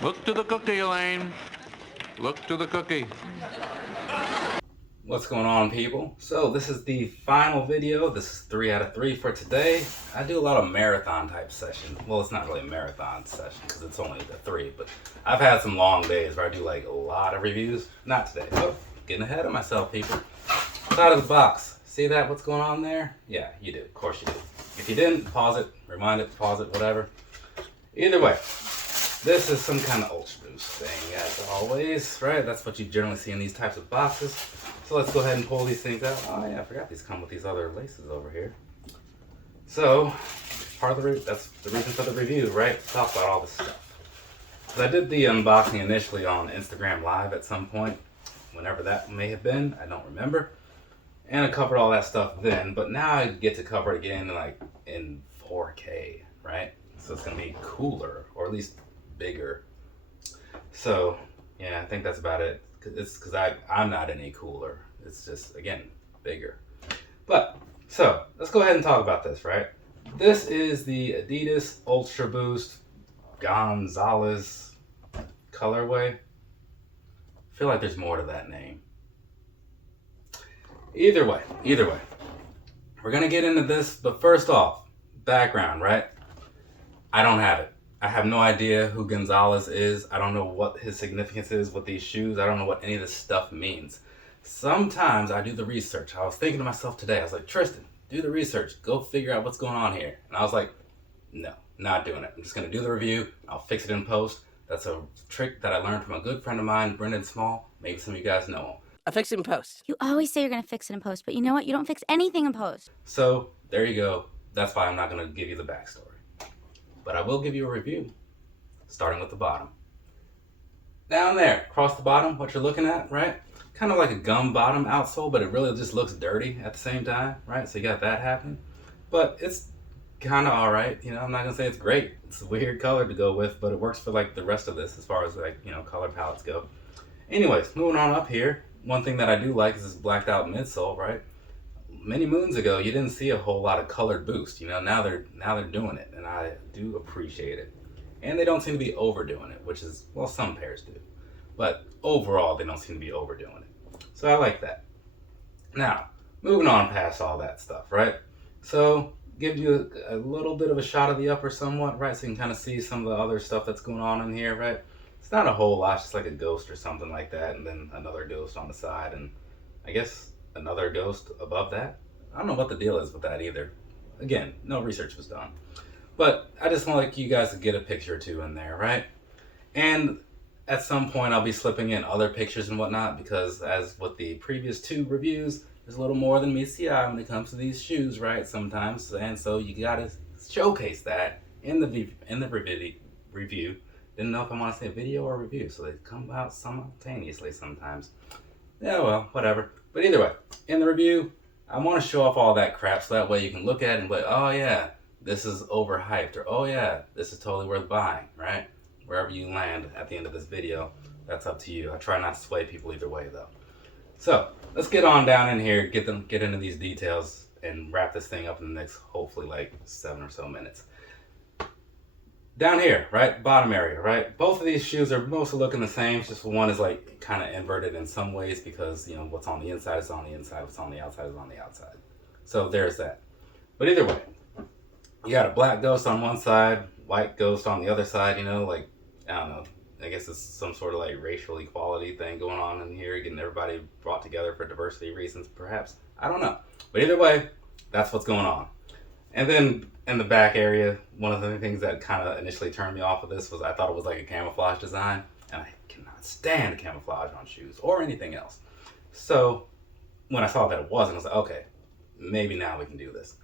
Look to the cookie, Elaine. Look to the cookie. What's going on, people? So this is the final video. This is 3 out of 3 for today. I do a lot of marathon type sessions. Well, it's not really a marathon session because it's only the 3, but I've had some long days where I do like a lot of reviews. Not today. Oh, getting ahead of myself, people. Side of the box. See that? What's going on there? Yeah, you do. Of course you do. If you didn't, pause it, rewind it, pause it, whatever. Either way, this is some kind of Ultraboost thing, as always, right? That's what you generally see in these types of boxes. So let's go ahead and pull these things out. Oh yeah, I forgot these come with these other laces over here. So, that's the reason for the review, right? To talk about all this stuff. So I did the unboxing initially on Instagram Live at some point, whenever that may have been, I don't remember. And I covered all that stuff then, but now I get to cover it again like in 4K, right? So it's gonna be cooler, or at least bigger. So yeah, I think that's about it. It's because I'm not any cooler. It's just, again, bigger. But so let's go ahead and talk about this, right? This is the Adidas Ultraboost Gonzalez colorway. I feel like there's more to that name. Either way, we're gonna get into this, but first off, background, right? I don't have it. I have no idea who Gonzalez is. I don't know what his significance is with these shoes. I don't know what any of this stuff means. Sometimes I do the research. I was thinking to myself today, I was like, Tristan, do the research. Go figure out what's going on here. And I was like, no, not doing it. I'm just gonna do the review. I'll fix it in post. That's a trick that I learned from a good friend of mine, Brendan Small. Maybe some of you guys know him. I'll fix it in post. You always say you're going to fix it in post, but you know what? You don't fix anything in post. So there you go. That's why I'm not gonna give you the backstory. But I will give you a review, starting with the bottom. Down there, across the bottom, what you're looking at, right? Kind of like a gum bottom outsole, but it really just looks dirty at the same time, right? So you got that happening. But it's kind of all right. You know, I'm not gonna say it's great. It's a weird color to go with, but it works for like the rest of this as far as like, you know, color palettes go. Anyways, moving on up here. One thing that I do like is this blacked out midsole, right? Many moons ago, you didn't see a whole lot of colored boost. You know, now they're doing it, and I do appreciate it. And they don't seem to be overdoing it, which is, well, some pairs do, but overall, they don't seem to be overdoing it. So I like that. Now, moving on past all that stuff, right? So, give you a little bit of a shot of the upper somewhat, right? So you can kind of see some of the other stuff that's going on in here, right? It's not a whole lot, it's just like a ghost or something like that, and then another ghost on the side, and I guess another ghost above that. I don't know what the deal is with that either. Again, no research was done. But I just want you guys to get a picture or two in there, right? And at some point I'll be slipping in other pictures and whatnot, because as with the previous 2 reviews, there's a little more than meets the eye when it comes to these shoes, right? Sometimes, and so you gotta showcase that in the review. Didn't know if I want to say video or review, so they come out simultaneously sometimes. Yeah, well, whatever. But either way, in the review, I want to show off all that crap so that way you can look at it and be like, oh yeah, this is overhyped, or oh yeah, this is totally worth buying, right? Wherever you land at the end of this video, that's up to you. I try not to sway people either way though. So let's get on down in here, get into these details, and wrap this thing up in the next, hopefully like 7 or so minutes. Down here, right, bottom area, right? Both of these shoes are mostly looking the same. Just one is like kind of inverted in some ways because, you know, what's on the inside is on the inside, what's on the outside is on the outside. So there's that. But either way, you got a black ghost on one side, white ghost on the other side, you know, like, I don't know. I guess it's some sort of like racial equality thing going on in here, getting everybody brought together for diversity reasons, perhaps. I don't know. But either way, that's what's going on. And then in the back area, one of the things that kind of initially turned me off of this was I thought it was like a camouflage design, and I cannot stand camouflage on shoes or anything else. So when I saw that it wasn't, I was like, okay, maybe now we can do this.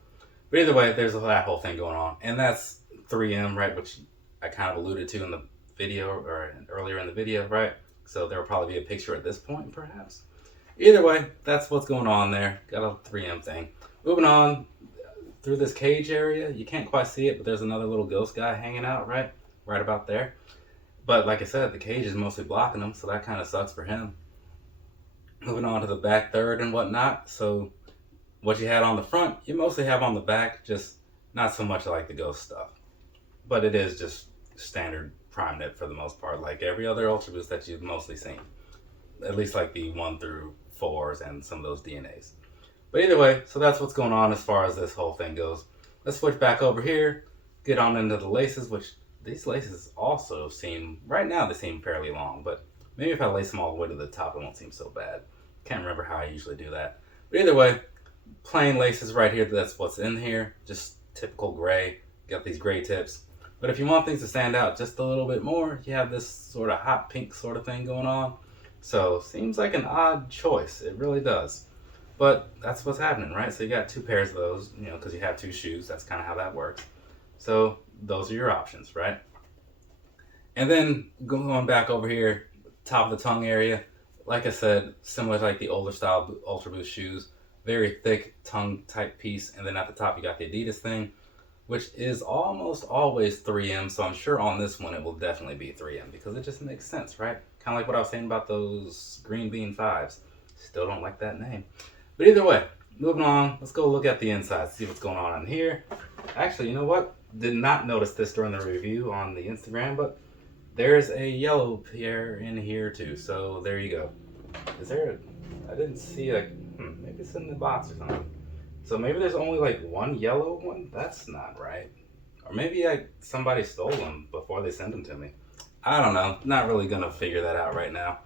But either way, there's that whole thing going on, and that's 3M, right, which I kind of alluded to in the video, or earlier in the video, right? So there will probably be a picture at this point, perhaps. Either way, that's what's going on there. Got a 3M thing. Moving on. Through this cage area, you can't quite see it, but there's another little ghost guy hanging out right about there. But like I said, the cage is mostly blocking him, so that kind of sucks for him. Moving on to the back third and whatnot. So what you had on the front, you mostly have on the back, just not so much like the ghost stuff. But it is just standard prime knit for the most part, like every other Ultraboost that you've mostly seen. At least like the 1 through 4s and some of those DNAs. But either way, so that's what's going on as far as this whole thing goes. Let's switch back over here, get on into the laces, which these laces also seem, right now they seem fairly long, but maybe if I lace them all the way to the top, it won't seem so bad. Can't remember how I usually do that. But either way, plain laces right here, that's what's in here. Just typical gray. Got these gray tips. But if you want things to stand out just a little bit more, you have this sort of hot pink sort of thing going on. So, seems like an odd choice. It really does. But that's what's happening, right? So you got 2 pairs of those, you know, because you have 2 shoes. That's kind of how that works. So those are your options, right? And then going back over here, top of the tongue area, like I said, similar to like the older style Ultraboost shoes, very thick tongue type piece. And then at the top, you got the Adidas thing, which is almost always 3M. So I'm sure on this one, it will definitely be 3M because it just makes sense, right? Kind of like what I was saying about those green bean 5s. Still don't like that name. But either way, moving on, let's go look at the inside, see what's going on in here. Actually, you know what? Did not notice this during the review on the Instagram, but there's a yellow pair in here too. So there you go. Is there I didn't see maybe it's in the box or something. So maybe there's only like one yellow one? That's not right. Or maybe somebody stole them before they sent them to me. I don't know. Not really gonna figure that out right now.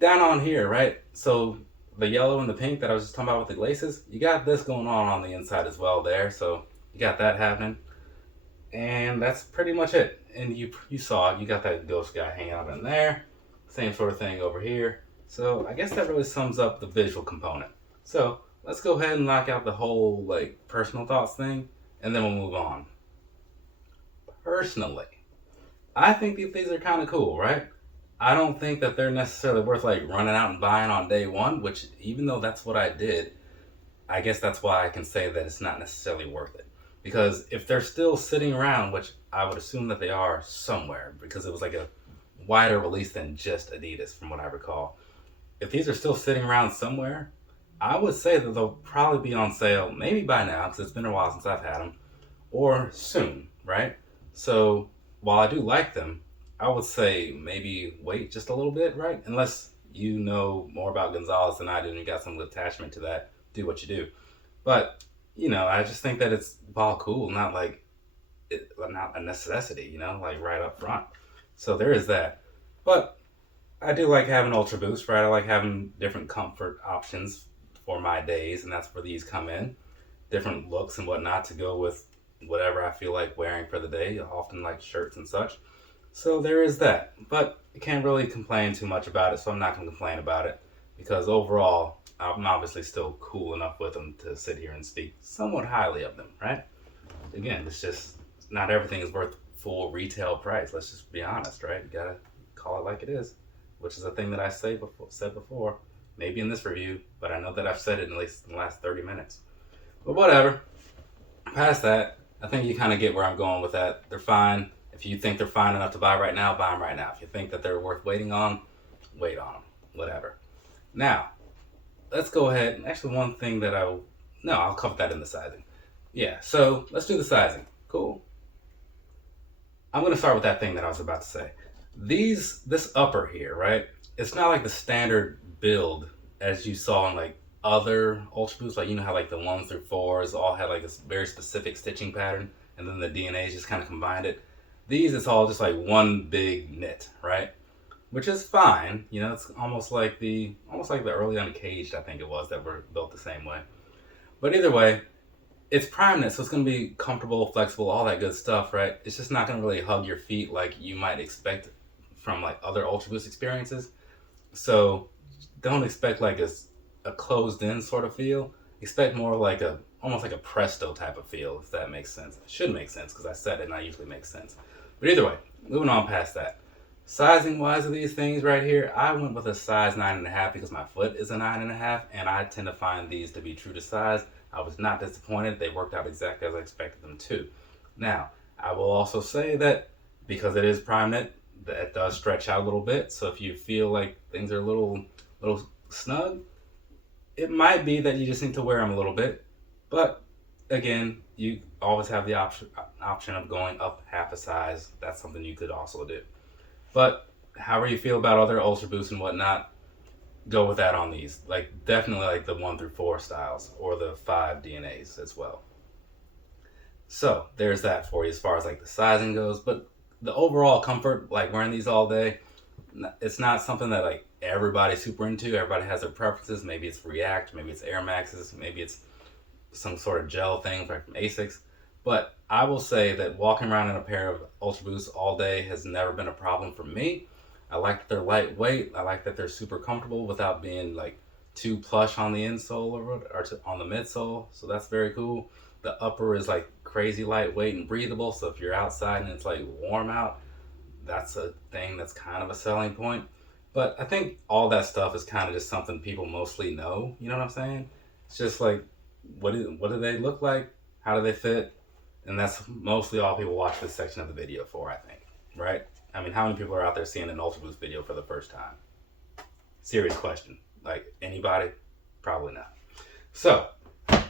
Down on here, right? So the yellow and the pink that I was just talking about with the laces, you got this going on the inside as well there. So you got that happening. And that's pretty much it. And you saw it. You got that ghost guy hanging out in there. Same sort of thing over here. So I guess that really sums up the visual component. So let's go ahead and knock out the whole like personal thoughts thing, and then we'll move on. Personally, I think these are kind of cool, right? I don't think that they're necessarily worth like running out and buying on day one, which even though that's what I did, I guess that's why I can say that it's not necessarily worth it. Because if they're still sitting around, which I would assume that they are somewhere, because it was like a wider release than just Adidas from what I recall. If these are still sitting around somewhere, I would say that they'll probably be on sale, maybe by now, because it's been a while since I've had them, or soon, right? So while I do like them, I would say maybe wait just a little bit, right? Unless you know more about Gonzalez than I do and you got some attachment to that, do what you do. But, you know, I just think that it's all cool, not a necessity, you know, like right up front. So there is that. But I do like having Ultraboost, right? I like having different comfort options for my days, and that's where these come in. Different looks and whatnot to go with whatever I feel like wearing for the day, often like shirts and such. So there is that. But I can't really complain too much about it, so I'm not going to complain about it. Because overall, I'm obviously still cool enough with them to sit here and speak somewhat highly of them, right? Again, it's just not everything is worth full retail price. Let's just be honest, right? You gotta call it like it is, which is a thing that I said before, maybe in this review, but I know that I've said it at least in the last 30 minutes. But whatever. Past that, I think you kind of get where I'm going with that. They're fine. If you think they're fine enough to buy right now, buy them right now. If you think that they're worth waiting on, wait on them. Whatever. Now, let's go ahead. Actually, one thing that I'll cover that in the sizing. Yeah, so let's do the sizing. Cool. I'm going to start with that thing that I was about to say. This upper here, right? It's not like the standard build as you saw in like other Ultraboosts. Like, you know how like the 1 through 4s all had like this very specific stitching pattern, and then the DNAs just kind of combined it. These, it's all just like one big knit, right? Which is fine. You know, it's almost like the early Uncaged, I think it was, that were built the same way. But either way, it's prime knit, so it's going to be comfortable, flexible, all that good stuff, right? It's just not going to really hug your feet like you might expect from like other Ultraboost experiences. So don't expect like a closed-in sort of feel. Expect more like almost like a Presto type of feel, if that makes sense. It should make sense because I said it and I usually make sense. But either way, moving on past that. Sizing wise of these things right here, I went with a size 9.5 because my foot is a 9.5, and I tend to find these to be true to size. I was not disappointed. They worked out exactly as I expected them to. Now, I will also say that because it is prime knit, that does stretch out a little bit. So if you feel like things are a little snug, it might be that you just need to wear them a little bit. But again, always have the option of going up half a size. That's something you could also do. But however you feel about other Ultraboosts and whatnot, go with that on these. Like definitely like the 1 through 4 styles or the 5 DNAs as well. So there's that for you as far as like the sizing goes. But the overall comfort, like wearing these all day, it's not something that like everybody's super into. Everybody has their preferences. Maybe it's React, maybe it's Air Maxes, maybe it's some sort of gel thing like from Asics. But I will say that walking around in a pair of Ultraboosts all day has never been a problem for me. I like that they're lightweight. I like that they're super comfortable without being like too plush on the insole or on the midsole. So that's very cool. The upper is like crazy lightweight and breathable. So if you're outside and it's like warm out, that's a thing that's kind of a selling point. But I think all that stuff is kind of just something people mostly know. You know what I'm saying? It's just like, what do they look like? How do they fit? And that's mostly all people watch this section of the video for, I think. Right? I mean, how many people are out there seeing an Ultraboost video for the first time? Serious question. Like, anybody? Probably not. So,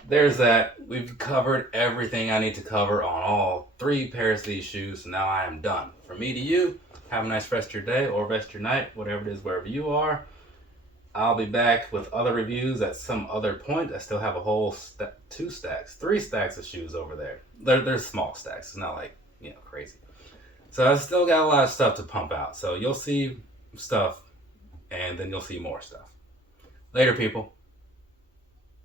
there's that. We've covered everything I need to cover on all 3 pairs of these shoes. So now I am done. From me to you, have a nice rest of your day or rest of your night, whatever it is, wherever you are. I'll be back with other reviews at some other point. I still have a whole 3 stacks of shoes over there. They're small stacks. It's not like, crazy. So I've still got a lot of stuff to pump out. So you'll see stuff, and then you'll see more stuff. Later, people.